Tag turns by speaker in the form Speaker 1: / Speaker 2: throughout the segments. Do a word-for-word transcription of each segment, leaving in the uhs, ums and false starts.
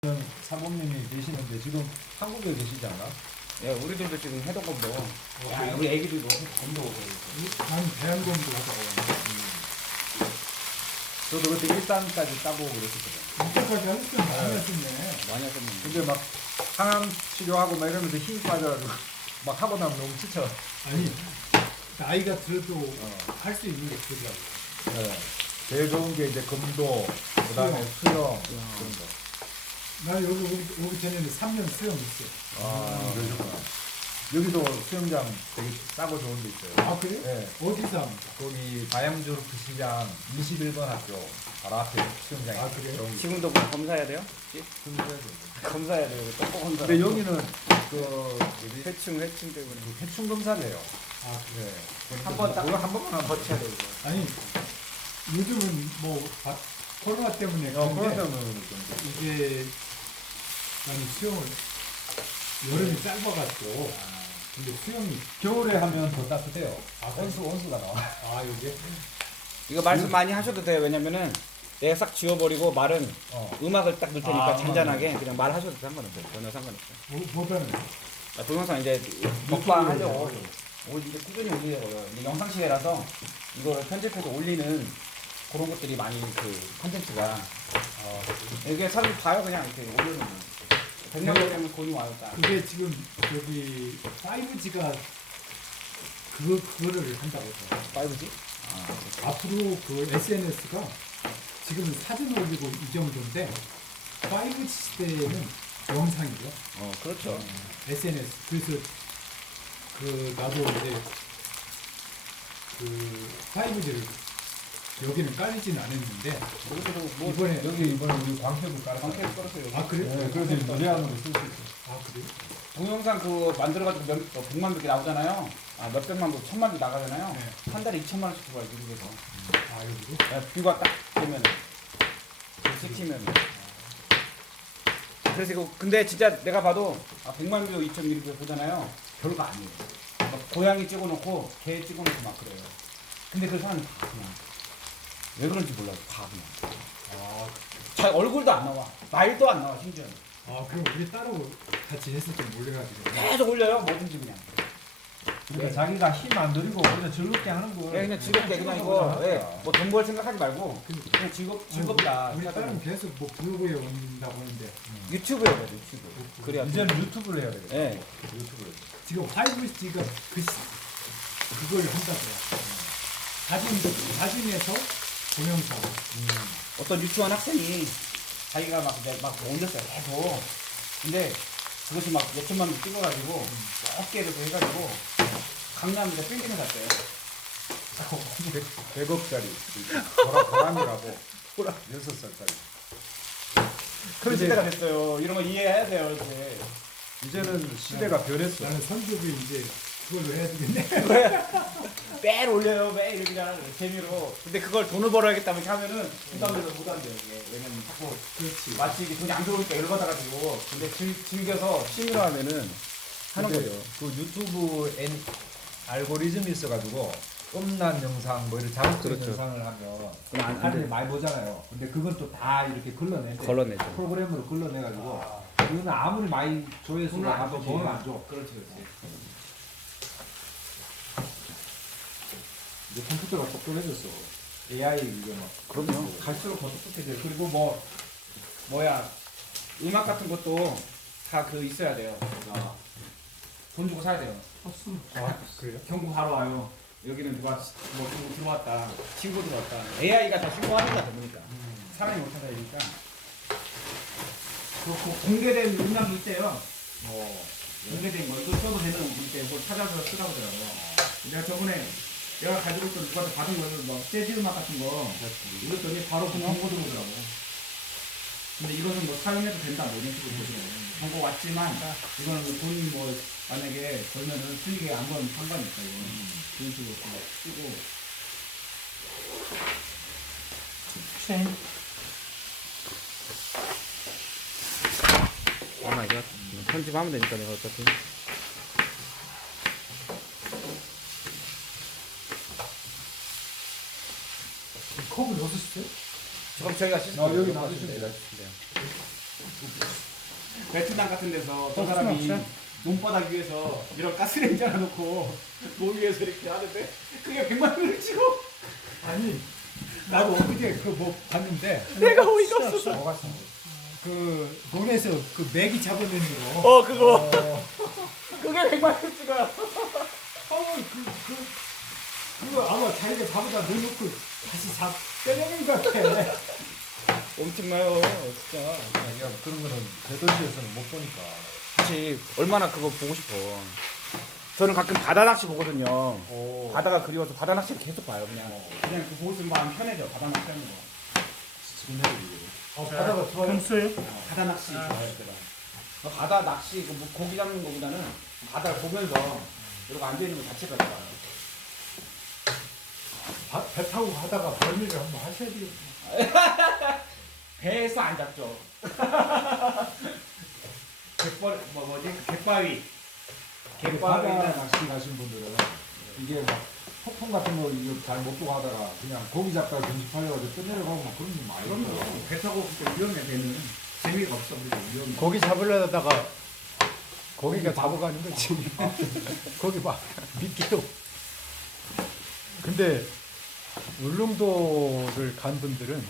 Speaker 1: 사모님이 계시는데 지금 한국에 계시지 않아?
Speaker 2: 예, 우리들도 지금 해독검도.
Speaker 1: 어,
Speaker 2: 야,
Speaker 1: 그래요?
Speaker 2: 우리 애기들도 검도 오고.
Speaker 3: 난 대한검도 하다가
Speaker 1: 저도 그때 일 단까지 따고 그랬었거든.
Speaker 3: 이때까지 할때 많이 했었네.
Speaker 2: 많이 하셨는데.
Speaker 1: 근데 막 항암 치료하고 막 이러면서 힘이 빠져가지고 막 하고 나면 너무 지쳐.
Speaker 3: 아니 나이가 들어도
Speaker 1: 어.
Speaker 3: 할 수 있는 게 그거라고.
Speaker 1: 네. 제일 좋은 게 이제 검도, 그 다음에 수영, 그런 거.
Speaker 3: 나 여기 오기, 오기 전에는 삼 년 수영 있어.
Speaker 1: 아, 그러셨구나. 여기도 수영장 되게 싸고 좋은 데 있어요.
Speaker 3: 아 그래?
Speaker 1: 네.
Speaker 3: 어디서 합니까?
Speaker 1: 거기 바양주르프 시장 이십일 번 학교 바로 앞에 수영장이
Speaker 3: 아, 그래요?
Speaker 1: 좋은 게 있어요.
Speaker 2: 지금도 뭐 검사해야 돼요?
Speaker 1: 수영장이.
Speaker 2: 검사해야 돼요. 또 검사.
Speaker 1: 근데 여기는 그 어디
Speaker 2: 회충, 회충 때문에.
Speaker 1: 해충 검사를 해요.
Speaker 3: 아 그래.
Speaker 1: 네.
Speaker 2: 한 번 딱,
Speaker 1: 그거 한 번만 하면
Speaker 2: 버텨야 돼요.
Speaker 3: 아니 요즘은 뭐 바, 코로나 때문에
Speaker 1: 어,
Speaker 3: 그런데
Speaker 1: 그러면은 좀
Speaker 3: 이게 나는 수영을 여름이 짧아가지고 근데 수영이
Speaker 1: 겨울에 하면 더 따뜻해요.
Speaker 3: 아, 그래?
Speaker 1: 온수 온수가 나와.
Speaker 3: 아 여기
Speaker 2: 이거 말씀 많이 하셔도 돼요. 왜냐면은 내가 싹 지워버리고 말은
Speaker 1: 어.
Speaker 2: 음악을 딱 넣을 테니까
Speaker 1: 아,
Speaker 2: 잔잔하게 그냥 말하셔도 상관없어요. 전혀 상관없어요.
Speaker 3: 뭐, 뭐라는
Speaker 2: 아, 동영상 이제 먹방 하려고 오, 이제 꾸준히 올리려고요. 이제 영상 시대라서 이걸 편집해서 올리는 그런 것들이 많이 그 컨텐츠가
Speaker 1: 어,
Speaker 2: 이게 사람들 봐요. 그냥 이렇게 올려놓으면 백만 명 되면 돈이 와요. 딱.
Speaker 3: 그게 지금 여기 파이브지가 그거 그거를 한다고 해서
Speaker 2: 파이브 지? 아,
Speaker 3: 앞으로 그 에스엔에스가 지금은 사진 올리고 이 정도인데 파이브지 시대에는 영상이죠.
Speaker 2: 어, 그렇죠.
Speaker 3: 에스엔에스 그래서 그 나도 이제 그 파이브지를 여기는 깔리지는 않았는데
Speaker 2: 그것도 뭐
Speaker 3: 이번에
Speaker 1: 여기 이번에 우리 광택을 깔았어.
Speaker 2: 방패를 걸었어요. 여기.
Speaker 3: 아 그래?
Speaker 1: 네, 그래서 무제한으로 쓸 수 있어.
Speaker 3: 아 그래?
Speaker 2: 동영상 그거 만들어가지고 몇, 어, 백만 뷰 나오잖아요. 아, 몇백만 뷰, 천만 뷰 나가잖아요.
Speaker 3: 네.
Speaker 2: 한 달에 이천만 원씩 들어와요, 미국에서.
Speaker 3: 아 여기도?
Speaker 2: 야, 뷰가 딱 되면은. 찍히면. 그래서 이거, 근데 진짜 내가 봐도, 아, 백만 뷰, 이천 뷰 보잖아요. 별거 아니에요. 막 고양이 찍어놓고, 개 찍어놓고 막 그래요. 근데 그 사람이 다 그냥. 왜 그런지 몰라요, 다 그냥.
Speaker 3: 아,
Speaker 2: 자, 얼굴도 안 나와. 말도 안 나와, 심지어.
Speaker 3: 아 그럼 우리 따로 같이 했을 줄 몰라가지고
Speaker 2: 계속 올려요, 뭐든지 그냥.
Speaker 1: 그러니까 자기가 힘 안 들이고 그냥 즐겁게 하는 거.
Speaker 2: 예, 그냥 즐겁게 그냥 이거 예, 뭐 돈 벌 생각하지 말고 그냥 즐겁 즐겁다.
Speaker 3: 우리 딸은 계속 뭐 블로그에 온다고 하는데
Speaker 2: 유튜브에 해야 돼, 유튜브. 그래야
Speaker 1: 이제는 유튜브를 해야 되겠다.
Speaker 2: 예.
Speaker 1: 유튜브를.
Speaker 3: 지금 파이브지가 그 시- 그걸 한다고요. 사진 사진에서 동영상.
Speaker 2: 어떤 유치원 학생이 자기가 막 이제 막 올렸어요, 계속. 근데 그것이 막 몇천만 원 찍어가지고 몇 개를 또 해가지고 강남에서 빌딩을 샀대요.
Speaker 1: 백억짜리 보라, 보람이라고 보람 여섯 살짜리.
Speaker 2: 그런
Speaker 1: 근데-
Speaker 2: 시대가 됐어요. 이런 거 이해해야 돼요, 이제.
Speaker 1: 이제는 시대가 변했어.
Speaker 3: 나는 선급이 이제 그걸로 해야 되겠네.
Speaker 2: 매일 올려요, 매일 이렇게 그냥 재미로. 근데 그걸 돈을 벌어야겠다 이렇게 하면은 부담돼서 못 한대요, 이게. 왜냐면 자꾸
Speaker 3: 그렇지.
Speaker 2: 마치 이게 돈이 안 들어오니까 열받아가지고. 근데 즐, 즐겨서 취미로 하면은 하는
Speaker 1: 근데
Speaker 2: 거죠.
Speaker 1: 그 유튜브 엔, 알고리즘이 있어가지고 음란 영상 뭐 이런 자극적인
Speaker 2: 그렇죠.
Speaker 1: 영상을 하면
Speaker 2: 그럼 안- 안
Speaker 1: 사람들이
Speaker 2: 돼요.
Speaker 1: 많이 보잖아요. 근데 그건 또 다 이렇게 걸러내죠.
Speaker 2: 걸러내죠.
Speaker 1: 프로그램으로 걸러내가지고 이거는 아무리 많이 조회수가 가도 돈을 안 줘.
Speaker 2: 그렇지, 그렇지.
Speaker 1: 이제 컴퓨터가 똑똑해졌어. 에이아이 이거 막
Speaker 2: 그럼요. 갈수록 더 똑똑해져요. 그리고 뭐, 뭐야, 음악 같은 것도 다 그 있어야 돼요. 그러니까 돈 주고 사야 돼요.
Speaker 1: 아, 그래요?
Speaker 2: 경고 바로 와요. 여기는 누가 뭐 누구 들어왔다, 신고 들어왔다. 에이아이가 다 신고하는 거다 보니까 사람이 못하다 보니까. 그, 그 공개된 음악이 있대요.
Speaker 1: 어.
Speaker 2: 공개된 거 이거 써도 되는 이제 뭘 찾아서 쓰라고 하더라고요. 내가 저번에 내가 가지고 있던 누구한테 받은 거는 뭐 재즈 음악 같은 거 이것들이 바로 그 경고 들어오더라고. 근데 이거는 뭐 사용해도 된다 뭐 이런 식으로 보시더라고요. 경고 왔지만 이거는 뭐 돈이 뭐 만약에 벌면은 틀리게 아무런 상관이 없다 이거는 그런 식으로 좀 쓰고. 아 이거 편집하면 되니까 내가 어차피.
Speaker 3: 컵을 넣으셨어요?
Speaker 2: 그럼 저희가
Speaker 1: 어, 여기
Speaker 2: 놔주시면
Speaker 1: 놔주시면
Speaker 2: 돼요. 베트남 같은 데서 저
Speaker 4: 없어,
Speaker 2: 사람이
Speaker 4: 없어.
Speaker 2: 논바닥 위에서 이런 가스레인지 하나 놓고 돌 위에서 이렇게 하는데 그게 백만 원을 치고
Speaker 3: 아니 나도 엊그제 그 뭐 봤는데
Speaker 2: 내가 어이가 없어서
Speaker 1: 뭐가 있어?
Speaker 3: 그 논에서 그 메기 잡아내는 거.
Speaker 2: 어 그거
Speaker 3: 어,
Speaker 2: 그게 백만 원 찍어요.
Speaker 3: 어, 그, 그, 그거 아마 자기가 잡아다 넣어놓고 다시 잡 빼내는 것 같아.
Speaker 2: 엄청나요 진짜.
Speaker 1: 야, 그런 거는 대도시에서는 못 보니까.
Speaker 2: 사실 얼마나 그거 보고 싶어. 저는 가끔 바다 낚시 보거든요.
Speaker 1: 오.
Speaker 2: 바다가 그리워서 바다 낚시를 계속 봐요. 그냥 그냥 그 보고 있으면 마음 편해져. 바다 낚시 하는 거.
Speaker 1: 지금 해야 되
Speaker 3: 어, 바다가 좋아요.
Speaker 4: 평소에
Speaker 2: 어, 바다 낚시 좋아해요. 제가. 어, 바다 낚시 그 뭐 고기 잡는 거보다는 바다를 보면서 이러고 앉아 있는 거 자체가 좋아요.
Speaker 3: 바- 배 타고 가다가 벌미를 한번 하셔야 되겠다.
Speaker 2: 배에서 안 잡죠. 갯벌 뭐 뭐지 그 갯바위.
Speaker 1: 바다
Speaker 2: 갯바위는
Speaker 1: 낚시 가신 분들은 이게 막 폭풍 같은 거 이거 잘 못 보고 하다가 그냥 고기 잡다가 경직하려가지고 떠내려가고 막 그런 게 많이
Speaker 2: 그럼요.
Speaker 1: 있더라고.
Speaker 2: 배 타고 그때 위험해 배는 재미가 없어 우리가 위험해.
Speaker 3: 고기 잡으려다가 고기가 잡아가는 거지. 거기 막 미끼도. 근데 울릉도를 간 분들은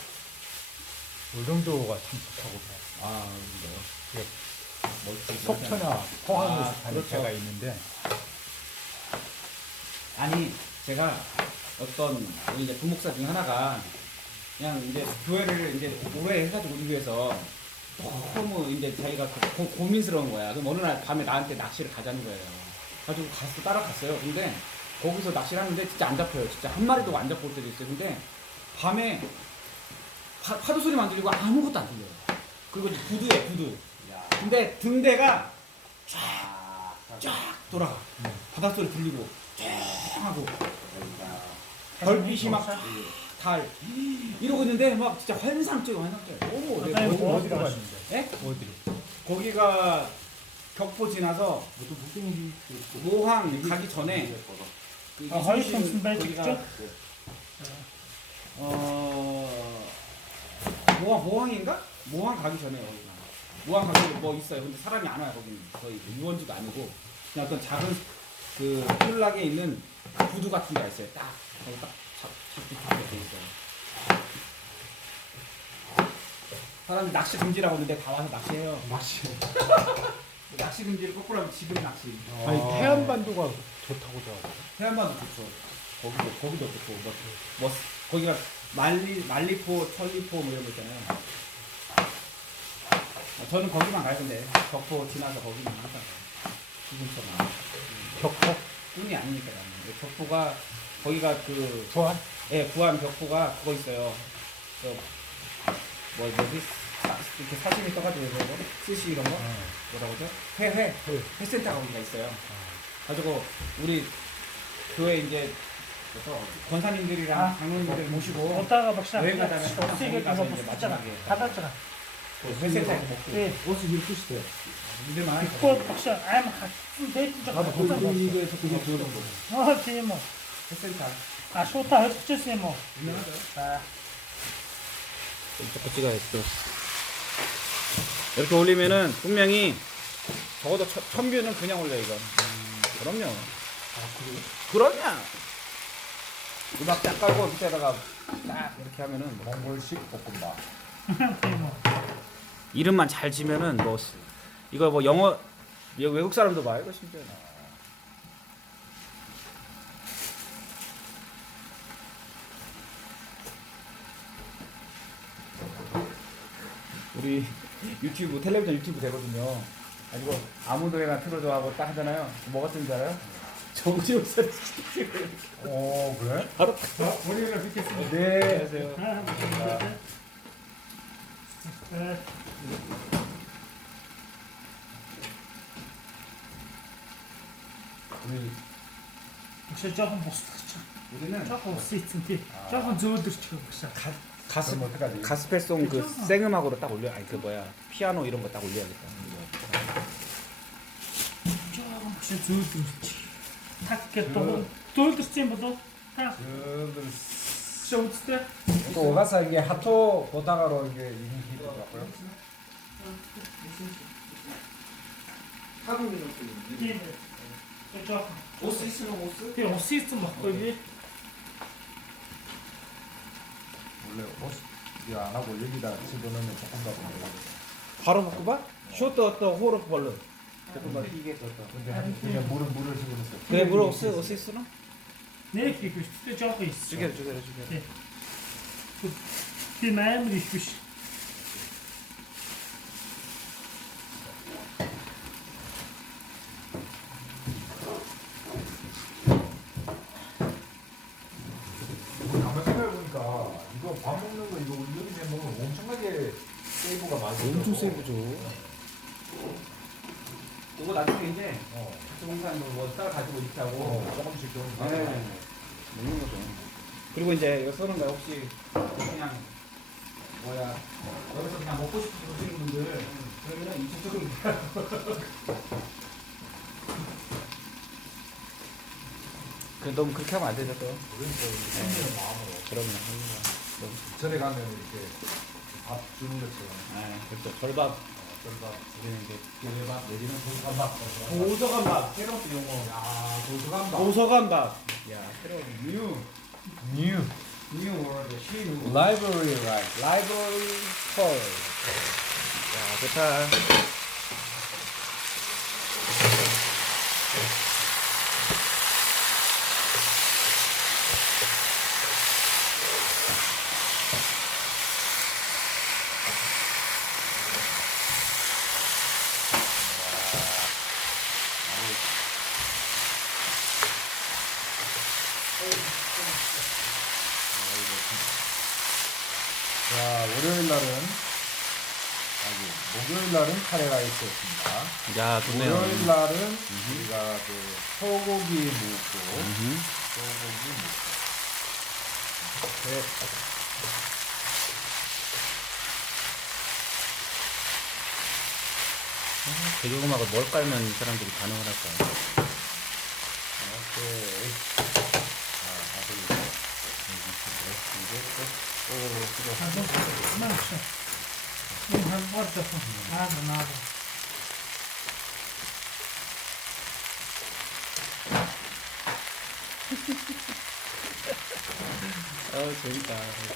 Speaker 3: 울릉도가 참 좋다고 봐요.
Speaker 2: 아 그래요.
Speaker 3: 속초나 포항에서
Speaker 2: 아,
Speaker 3: 가는
Speaker 2: 그렇죠.
Speaker 3: 데가 있는데
Speaker 2: 아니 제가 어떤 우리 이제 부목사 중 하나가 그냥 이제 교회를 이제 오래 해가지고 우리 위해서 너무 이제 자기가 고, 고민스러운 거야. 그럼 어느 날 밤에 나한테 낚시를 가자는 거예요. 가지고 가서 따라갔어요. 근데 거기서 낚시를 하는데 진짜 안 잡혀요. 진짜 한 마리도 안 잡고 올 때도 있어요. 근데 밤에 파, 파도 소리만 들리고 아무것도 안 들려요. 그리고 이제 구두에 구두. 근데 등대가 쫙 쫙 돌아가. 바닷소리 들리고 쫙 하고 별빛이 막 달 이러고 있는데 막 진짜 환상적이야 환상적. 오,
Speaker 4: 아까
Speaker 2: 내가
Speaker 4: 이거
Speaker 2: 어디-
Speaker 4: 뭐
Speaker 2: 어디로
Speaker 4: 어디로
Speaker 2: 갔는데? 예?
Speaker 3: 어디로?
Speaker 2: 거기가 격포 지나서 모항 가기 전에 그
Speaker 4: 아,
Speaker 2: 이순신
Speaker 4: 허리통 신발
Speaker 2: 거기가
Speaker 4: 직접?
Speaker 2: 어 모항 모항인가? 모항 가기 전에 거기가 모항 가기 뭐 있어요. 근데 사람이 안 와요 거기는 거의 유원지도 아니고 그냥 어떤 작은 그 뜰락에 있는 구두 같은 데가 있어요. 딱 거기 딱 잡, 잡기 좋게 돼 있어요. 사람이 낚시 금지라고 하는데 다 와서 낚시해요.
Speaker 3: 낚시.
Speaker 2: 낚시 금지를 거꾸로 하면 지금 낚시.
Speaker 3: 아니 태안반도가 좋다고 하더라고.
Speaker 2: 해안반도 좋죠. 거기도 거기도 좋고 뭐, 뭐 거기가 말리 말리포, 천리포 뭐 이런 거 있잖아요. 아, 저는 거기만 가요. 근데 격포 지나서 거기만 하다가 지금처럼
Speaker 3: 격포?
Speaker 2: 꿈이 아니니까 나는. 근데 격포가 거기가 그
Speaker 3: 부안?
Speaker 2: 예, 구안 격포가 그거 있어요. 저, 뭐, 뭐지? 사, 이렇게 사진이 떠가지고 이런 거? 스시 이런 거? 뭐라고 그러죠? 회, 회.
Speaker 3: 회.
Speaker 2: 회센터가 거기가 있어요. 가지고, 우리 교회 이제, 그래서 권사님들이랑
Speaker 4: 아.
Speaker 2: 장로님들 모시고,
Speaker 4: 어디다가 막상
Speaker 2: 여행 가다가 항상
Speaker 4: 없으니까
Speaker 2: 거기 가서
Speaker 4: 그거
Speaker 2: 이제
Speaker 4: 봤잖아.
Speaker 2: 마지막에
Speaker 4: 받았잖아.
Speaker 2: 그 회센터에서 먹고.
Speaker 4: 예.
Speaker 1: 옷이 일구시대.
Speaker 2: 니들 많이
Speaker 4: 꽃 박사 아이 막 데이트
Speaker 1: 나도 거기 이거에서 그게 들은 거.
Speaker 4: 어, 뒤에 뭐.
Speaker 2: 회센터.
Speaker 4: 아, 쇼타 헛쳤어요 뭐.
Speaker 2: 유명하죠?
Speaker 4: 아,
Speaker 2: 이렇게 찍어야겠어. 이렇게 올리면은 분명히 적어도 천, 천 뷰는 그냥 올려 이건. 음, 그럼요. 아, 그럼요. 음악 딱 깔고 밑에다가 딱 이렇게 하면은 뭐
Speaker 1: 몽골식 볶음밥.
Speaker 4: 뒤에 뭐.
Speaker 2: 이름만 잘 지면은 뭐 이거 뭐 영어 이거 외국 사람도 봐 이거 심지어. 우리 유튜브 텔레비전 유튜브 되거든요. 가지고 아무 노래나 틀어줘 하고 딱 하잖아요. 뭐가 뜨는 줄 알아요? 정지욱 선
Speaker 1: 오 그래?
Speaker 2: 바로
Speaker 3: 본인을 뵙겠습니다.
Speaker 1: 네.
Speaker 2: 안녕하세요.
Speaker 4: 아, 네.
Speaker 1: 우리
Speaker 4: 혹시 조금 보스터
Speaker 2: 우리는
Speaker 4: 조금 스위트인데 조금 저어들 쳐 박사.
Speaker 2: 가스
Speaker 1: 그럼 어떡하지?
Speaker 2: 가스펠송 그
Speaker 4: 그죠?
Speaker 2: 생음악으로 딱 올려. 아니 그 뭐야 피아노 이런 거 딱 올려야겠다.
Speaker 4: 조금 박사 저어들 치. 탁게 또 돌들 쯤부터 딱
Speaker 1: 그,
Speaker 4: 쇼트
Speaker 1: 또 오가사 이게 하토 보다가로 이게 인기 있더라고요.
Speaker 2: 한국 이런 거.
Speaker 4: 네. 저쪽.
Speaker 2: 오스 있으면 오스?
Speaker 4: 그 오시스 먹거리.
Speaker 1: 원래 옷 이거 안 하고 여기다 집어넣으면 조금 더 많이
Speaker 2: 바로 먹고 봐? 쇼트 또 호르 벌룬. 조금 이게 또.
Speaker 1: 근데 그냥 물은 물을 집어넣었어.
Speaker 2: 그래 물 오스 오스 있으나?
Speaker 4: Ne fikir işte çok iyi.
Speaker 2: 죽여 죽여 죽여.
Speaker 4: Firmaya mı düşmüş?
Speaker 1: 가만 생각해보니까 이거 밥 먹는 거 이거 우리 여름에 먹으면 엄청나게 세이브가 많이
Speaker 2: 엄청
Speaker 1: 들어가고.
Speaker 2: 세부죠. 이거 나중에 이제
Speaker 1: 어.
Speaker 2: 수봉산 뭐 따라 가지고 이렇게 하고
Speaker 1: 어, 조금씩 조금씩
Speaker 2: 네. 먹는 거죠. 그리고 이제 이거 써는 거야 혹시 그냥 뭐야 여기서 그냥 먹고 싶은 오시는 분들 그러면 이쪽으로 그 너무 그렇게 하면 안 되죠 또.
Speaker 1: 그러니까 이렇게 생기는 마음으로
Speaker 2: 그럼요.
Speaker 1: 전에 가면 이렇게 밥 주는 것처럼
Speaker 2: 네, 그렇죠. 절밥
Speaker 1: 절밥
Speaker 2: 우리는 이제
Speaker 1: 깨밥 내지는 도수감밥
Speaker 2: 도서관밥 새로운 용어.
Speaker 1: 야 도수감밥
Speaker 2: 도서관밥. 야 새로운 뉴
Speaker 1: 뉴
Speaker 2: 뉴 워드 신우.
Speaker 1: 라이브러리 라이
Speaker 2: 라이브러리 콜. 야 좋다.
Speaker 1: 자 월요일 날은 아니 목요일 날은 카레라이스였습니다.
Speaker 2: 야
Speaker 1: 월요일 날은 우리가 그 소고기 묵고 소고기 묵고 네.
Speaker 2: 돼지고막을 뭘 깔면 이 사람들이 반응을 할까요?
Speaker 1: 오케이. 아, 아들 이거 이게 또 오, 그거
Speaker 4: Hadi. Ne yapıyorsun? Hadi var da. Nada, nada.
Speaker 2: 어 재밌다.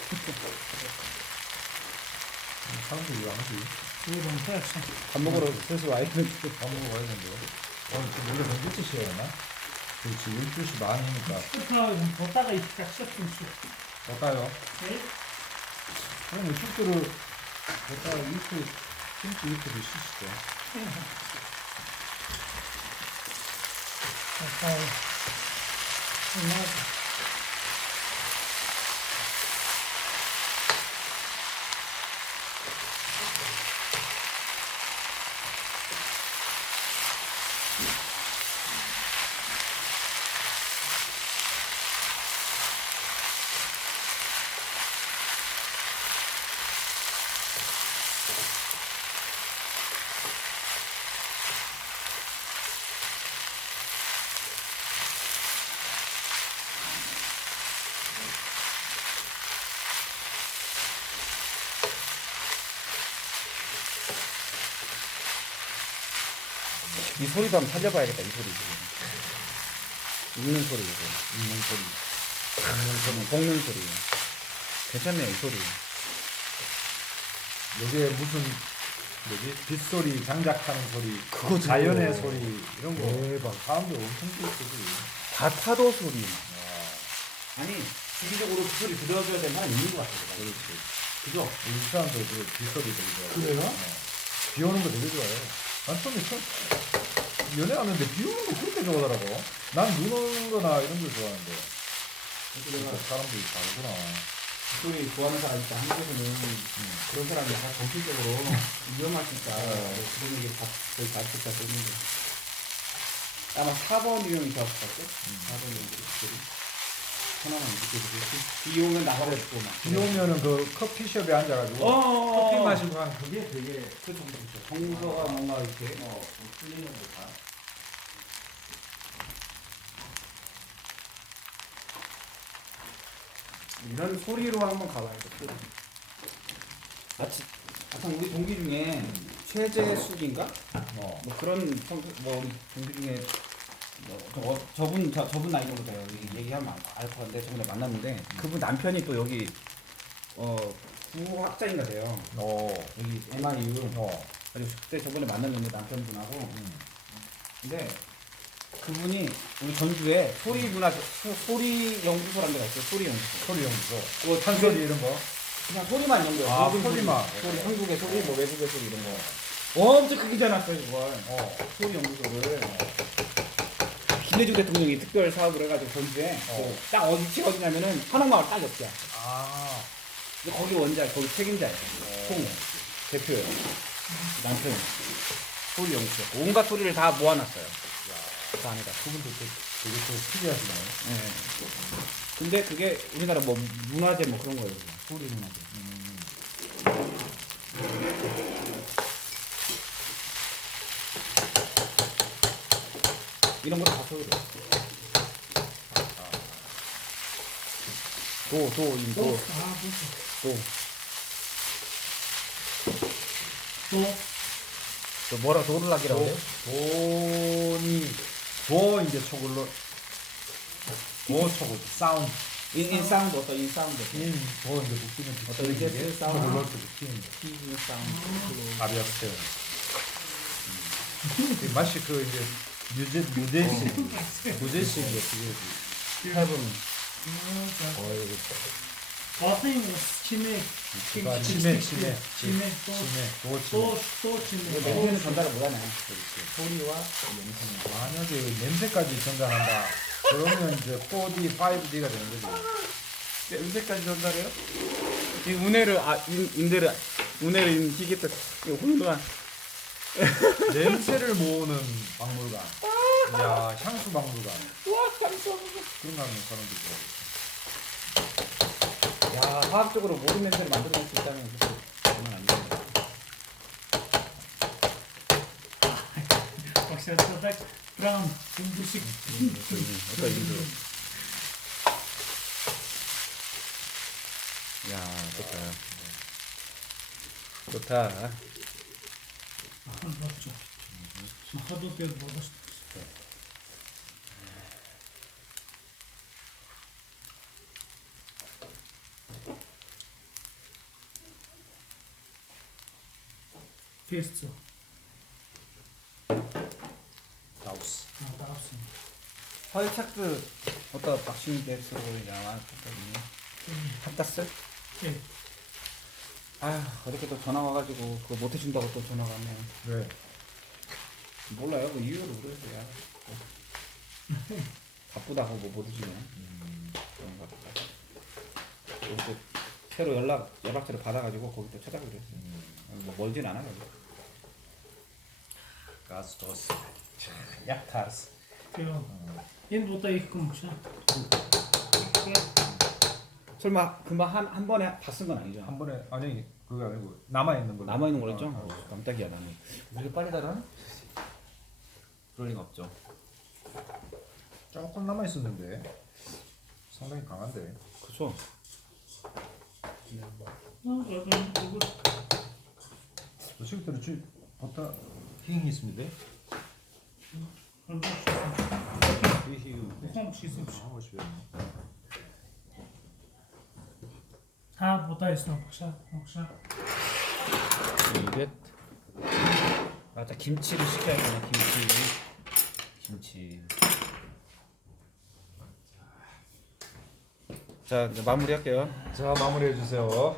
Speaker 1: 사람들이 왜 안 오지?
Speaker 4: Buyurun, gelsin.
Speaker 2: 밥 먹으러 슬슬 와 있는데.
Speaker 1: 밥 먹으러 와야 되는데요. 오늘 지금 원래 한 일찍 시작했나? 그렇지, 일두 시 반이니까.
Speaker 4: Tutmadım. Botağa ihtiyaç yok çünkü.
Speaker 1: 어따요?
Speaker 4: Ne?
Speaker 1: 그럼 숙주를 어따 이렇게 김치 이렇게 드시죠.
Speaker 4: Botağa. Nada.
Speaker 2: 이 소리도 한번 살려봐야겠다. 이 소리 지금. 읽는 소리 이거.
Speaker 1: 있는 소리.
Speaker 2: 읽는 소리. 볶는 소리. 괜찮네요 이 소리.
Speaker 1: 여기에 무슨 뭐지? 빗소리, 장작하는 소리,
Speaker 2: 그거
Speaker 1: 자연의 소리 이런 거
Speaker 2: 대박.
Speaker 1: 사람들 엄청 좋거든.
Speaker 2: 다 파도 소리. 아니 주기적으로 그 소리 들어줘야 되는 사람 있는 것 같아요.
Speaker 1: 그렇지.
Speaker 2: 그죠?
Speaker 1: 우리 사람들 그 빗소리 되게 좋아해요.
Speaker 3: 그래요?
Speaker 1: 어. 비 오는 거 되게 좋아해요. 난 처음에 처음 연애하는데 비 오는 거 그렇게 좋아하더라고. 난 눈 오는 거나 이런 걸 좋아하는데. 그러니까 사람들이 다르구나.
Speaker 2: 그 소리 좋아하는 사람 있다. 한국에서는 그런 사람이 다 정신적으로 위험하니까 그런 얘기 다 거의 다 듣다 쓰는데 아마 사 번 유형이 더 같았죠? 사 번 유형들이 하나만 느껴지고 비 오면 나가버리고 막
Speaker 1: 비 오면은 그 커피숍에 앉아가지고
Speaker 2: 어,
Speaker 1: 커피 마시고 하는 그게 되게
Speaker 2: 그 정도 있죠. 정서가 뭔가 이렇게
Speaker 1: 어, 풀리는 듯한.
Speaker 2: 이런 소리로 한번 가봐야죠. 소리. 마치 아까 우리 동기 중에
Speaker 5: 세제숙인가?
Speaker 1: 어.
Speaker 5: 뭐 그런 성- 뭐 우리 동기 중에 뭐 저, 저분 저, 저분 나이 정도 돼요. 이 얘기하면 알 것 같은데 저번에 만났는데 그분 남편이 또 여기 어 구학자인가 돼요.
Speaker 1: 어.
Speaker 5: 여기 엠아이유.
Speaker 1: 어.
Speaker 5: 그리고 그때 저번에 만났는데 남편분하고
Speaker 1: 음.
Speaker 5: 근데 그분이 우리 전주에 소리 문화 소- 소리 연구소라는 데가 있어요. 소리 연구소.
Speaker 1: 소리 연구소.
Speaker 5: 뭐
Speaker 1: 탄소리 이런 거.
Speaker 5: 그냥 소리만 연구해요.
Speaker 1: 아,
Speaker 5: 모든
Speaker 1: 소리만.
Speaker 5: 소리, 한국의 소리, 뭐 외국의 소리 이런 거. 엄청 크게 지어놨어요, 그걸.
Speaker 1: 어.
Speaker 5: 소리 연구소를. 김대중 대통령이 특별 사업을 해가지고 전주에
Speaker 1: 어.
Speaker 5: 그 딱 어디 위치가 어디냐면은 한옥마을 딱 옆이야.
Speaker 1: 아.
Speaker 5: 근데 거기 원자, 거기 책임자예요. 송 대표예요. 남편. 소리 연구소. 온갖 소리를 다 모아놨어요. 그 안에다.
Speaker 1: 그분도 되게, 되게 또 특이하시네.
Speaker 5: 예. 근데 그게 우리나라 뭐 문화재 뭐 그런 거예요. 소리 문화재. 이런 것도 다 소리로. 도, 도, 인, 도,
Speaker 4: 아,
Speaker 5: 도.
Speaker 4: 또
Speaker 5: 또 뭐라 도를 하기라고 해요?
Speaker 1: 돈이 도 이제 초글로 도 초글 사운드
Speaker 5: 인, 인 사운드 어떤 인 사운드.
Speaker 1: 인도 이제 붙이면
Speaker 5: 어떤 이제
Speaker 1: 이게
Speaker 5: 사운드.
Speaker 1: 초글로 붙이는
Speaker 5: 인 사운드.
Speaker 1: 아비아스테오. 그 맛이 그 이제 뮤제 뮤제식 뮤제식이야 그게.
Speaker 5: 해보면.
Speaker 1: 어이
Speaker 4: 어떤 치매
Speaker 1: 그가 치매 치매
Speaker 4: 치매 또
Speaker 1: 치매 도 치매.
Speaker 4: 또또 치매
Speaker 5: 이거 냄새는 전달을 못하네. 소리와 냄새는.
Speaker 1: 만약에 냄새까지 전달한다. 그러면 이제 포디, 파이브디가 되는 거지.
Speaker 5: 냄새까지 전달해요? 이 운해를 아 인, 인대를 운해를 인히겠다. 이거 훌륭한.
Speaker 1: 냄새를 모으는 박물관. 이야 향수 박물관.
Speaker 5: 와 깜짝이야.
Speaker 1: 그런 거 하는 사람도 있고.
Speaker 5: 야 화학적으로 모든 냄새를 만들어낼 수 있다면 그것도 장난 아니죠.
Speaker 4: 확실히 딱 브라운 공부식
Speaker 5: 어떤 일도. 야 좋다. 좋다.
Speaker 4: 맞죠. 하도 배워 먹었어. Pierwsze.
Speaker 1: 하우스.
Speaker 4: 아, 나왔어.
Speaker 5: 화이차크 어떤 박신이 대수로 나와 핫다스?
Speaker 4: 예.
Speaker 5: 아 어저께 또 전화 와가지고 그거 못 해준다고 또 전화가 왔네.
Speaker 1: 왜?
Speaker 5: 몰라요. 그 이유를 모르겠어요. 바쁘다고 뭐 못 해주면 그런 거 같아. 그리고 또 새로 연락 연락처를 받아가지고 거기 또 찾아보기로 했어요. 뭐 멀진 않아요.
Speaker 1: 가스도스. 약타스.
Speaker 4: 그래요. 얘는 못다 이거 먹자.
Speaker 5: 설마 금방 한, 한 번에 다 쓴 건 아니죠?
Speaker 1: 한 번에 아니 그게 아니고 남아 있는 걸로.
Speaker 5: 남아 있는 거랬죠?
Speaker 1: 어,
Speaker 5: 어,
Speaker 1: 어.
Speaker 5: 깜짝이야 나는. 왜 이렇게 빨리 달아? 그럴 리가 없죠.
Speaker 1: 조금 남아 있었는데 상당히 강한데.
Speaker 5: 그렇죠.
Speaker 4: 어, 약간 이거
Speaker 1: 지금부터 주 보다 힝 있습니다. 이히우.
Speaker 4: 혹시 있어.
Speaker 1: 하고 싶어요.
Speaker 4: 다 못다 있어. 혹시 혹시.
Speaker 5: 이게 맞다 김치를 시켜야 되나 김치 김치. 자 이제 마무리할게요.
Speaker 1: 자 마무리해 주세요.